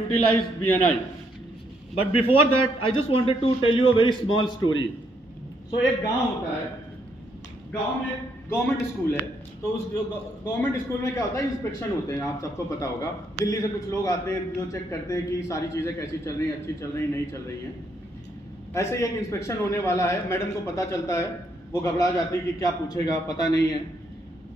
utilize BNI. But before that, I just wanted to tell you a very small story. So एक गांव होता है, गांव में गवर्नमेंट स्कूल है, तो उस गवर्नमेंट स्कूल में क्या होता है, इंस्पेक्शन होते हैं, आप सबको पता होगा। दिल्ली से कुछ लोग आते हैं जो चेक करते हैं कि सारी चीज़ें कैसी चल रही हैं, अच्छी चल रही हैं, नहीं चल रही हैं। ऐसे ही एक इंस्पेक्शन होने वाला है, मैडम को पता चलता है, वो घबरा जाती है कि क्या पूछेगा, पता नहीं है।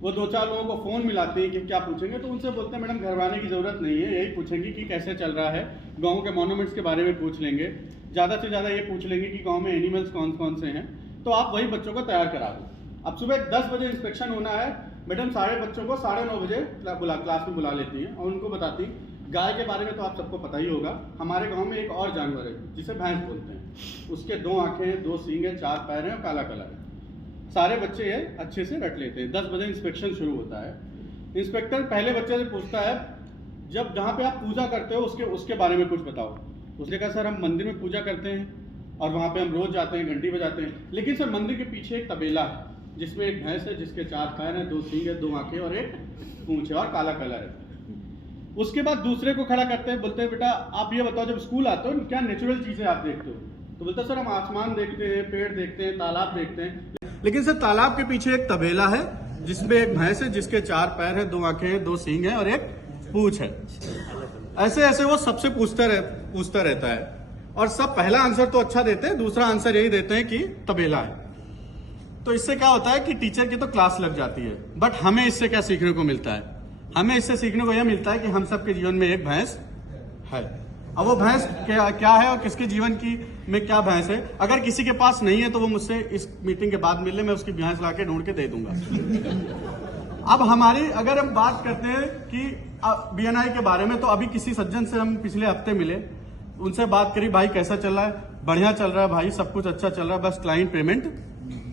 वो दो चार लोगों को फ़ोन मिलाते हैं कि क्या पूछेंगे, तो उनसे बोलते हैं मैडम घबराने की ज़रूरत नहीं है, यही पूछेंगे कि कैसे चल रहा है, गाँव के मॉन्यूमेंट्स के बारे में पूछ लेंगे, ज़्यादा से ज़्यादा ये पूछ लेंगे कि गाँव में एनिमल्स कौन कौन से हैं, तो आप वही बच्चों को तैयार करा दो। अब सुबह 10 बजे इंस्पेक्शन होना है, मैडम सारे बच्चों को 9:30 बजे क्लास में बुला लेती हैं और उनको बताती गाय के बारे में तो आप सबको पता ही होगा, हमारे गांव में एक और जानवर है जिसे भैंस बोलते हैं, उसके 2 आंखें, 2 सींग हैं, 4 पैर हैं और काला कलर है। सारे बच्चे ये अच्छे से रट लेते हैं। 10 बजे इंस्पेक्शन शुरू होता है। इंस्पेक्टर पहले बच्चे से पूछता है, जब जहाँ पे आप पूजा करते हो उसके बारे में कुछ बताओ। उसने कहा सर हम मंदिर में पूजा करते हैं और वहाँ पे हम रोज जाते हैं, घंटी बजाते हैं, लेकिन सर मंदिर के पीछे एक तबेला है जिसमें एक भैंस है जिसके 4 पैर हैं, 2 सींग है, 2 आंखें और एक पूंछ है और काला कलर है। उसके बाद दूसरे को खड़ा करते हैं, बोलते हैं बेटा आप ये बताओ जब स्कूल आते हो क्या नेचुरल चीजें आप देखते हो? तो बोलता सर हम आसमान देखते हैं, पेड़ देखते हैं, तालाब देखते हैं, लेकिन सर तालाब के पीछे एक तबेला है जिसमें एक भैंस है जिसके 4 पैर है, 2 आंखें हैं, 2 सींग है और एक पूंछ है। ऐसे ऐसे वो सबसे पूछता रहता है और सब पहला आंसर तो अच्छा देते हैं, दूसरा आंसर यही देते हैं कि तबेला है। तो इससे क्या होता है कि टीचर की तो क्लास लग जाती है, बट हमें इससे क्या सीखने को मिलता है? हमें इससे सीखने को यह मिलता है कि हम सबके जीवन में एक भैंस है। अब वो भैंस क्या है और किसके जीवन की में क्या भैंस है, अगर किसी के पास नहीं है तो वो मुझसे इस मीटिंग के बाद मिल ले, मैं उसकी भैंस लाके ढूंढ के दे दूंगा। अब अगर हम बात करते हैं कि BNI के बारे में, तो अभी किसी सज्जन से हम पिछले हफ्ते मिले, उनसे बात करी भाई कैसा चल रहा है? बढ़िया चल रहा है भाई, सब कुछ अच्छा चल रहा है, बस क्लाइंट पेमेंट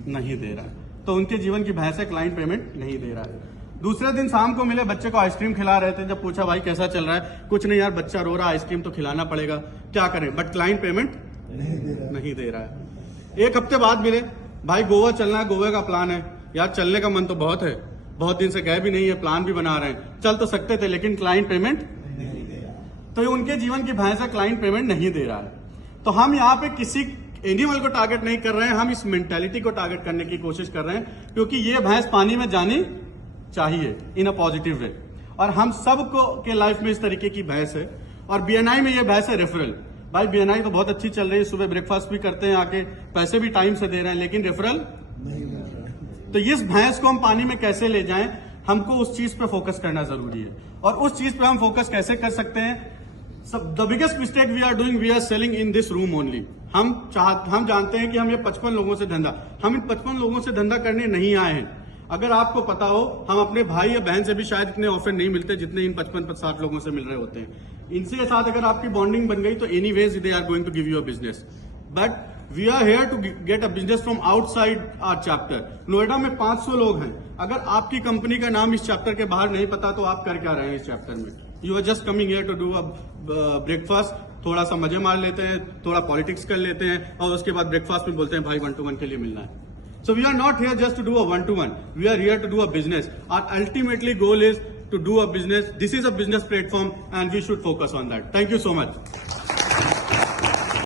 नहीं दे रहा है। तो उनके जीवन की भैंस है, क्लाइंट पेमेंट नहीं दे रहा है। दूसरे दिन शाम को मिले, बच्चे को आइसक्रीम खिला रहे थे, जब पूछा भाई कैसा चल रहा है, कुछ नहीं यार बच्चा रो रहा है, आइसक्रीम तो खिलाना पड़ेगा, क्या करें, बट क्लाइंट पेमेंट नहीं दे रहा है। एक हफ्ते बाद मिले, भाई गोवा चलना है, गोवा का प्लान है, यार चलने का मन तो बहुत है, बहुत दिन से गए भी नहीं है, प्लान भी बना रहे हैं, चल तो सकते थे लेकिन क्लाइंट पेमेंट नहीं दे रहा। तो ये उनके जीवन की भैंस है, क्लाइंट पेमेंट नहीं दे रहा है। तो हम यहाँ पे किसी एनिमल को टारगेट नहीं कर रहे हैं, हम इस मेंटालिटी को टारगेट करने की कोशिश कर रहे हैं, क्योंकि ये भैंस पानी में जानी चाहिए इन अ पॉजिटिव वे, और हम सबको के लाइफ में इस तरीके की भैंस है। और BNI में ये भैंस है रेफरल। भाई BNI तो बहुत अच्छी चल रही है, सुबह ब्रेकफास्ट भी करते हैं आके, पैसे भी टाइम से दे रहे हैं, लेकिन रेफरल नहीं। तो इस भैंस को हम पानी में कैसे ले जाएं, हमको उस चीज पे फोकस करना जरूरी है। और उस चीज पे हम फोकस कैसे कर सकते हैं? The biggest mistake we are doing, we are selling in this room only. हम जानते हैं कि हम ये 55 लोगों से धंधा, हम इन 55 लोगों से धंधा करने नहीं आए हैं। अगर आपको पता हो, हम अपने भाई या बहन से भी शायद इतने ऑफर नहीं मिलते जितने इन 55-60 लोगों से मिल रहे होते हैं। इनके साथ अगर आपकी बॉन्डिंग बन गई तो anyways they are going to give you a business, but we are here to get a business from outside our chapter. Noida में 500 लोग हैं, अगर आपकी कंपनी का नाम इस चैप्टर के बाहर नहीं पता तो आप कर क्या रहे हैं इस चैप्टर में? You are just coming here to do a breakfast, थोड़ा सा मजे मार लेते हैं, थोड़ा पॉलिटिक्स कर लेते हैं और उसके बाद ब्रेकफास्ट में बोलते हैं भाई 1-to-1 के लिए मिलना है। So we are not here just to do a 1-to-1. We are here to do a business. Our ultimately goal is to do a business. This is a business platform and we should focus on that. Thank you so much.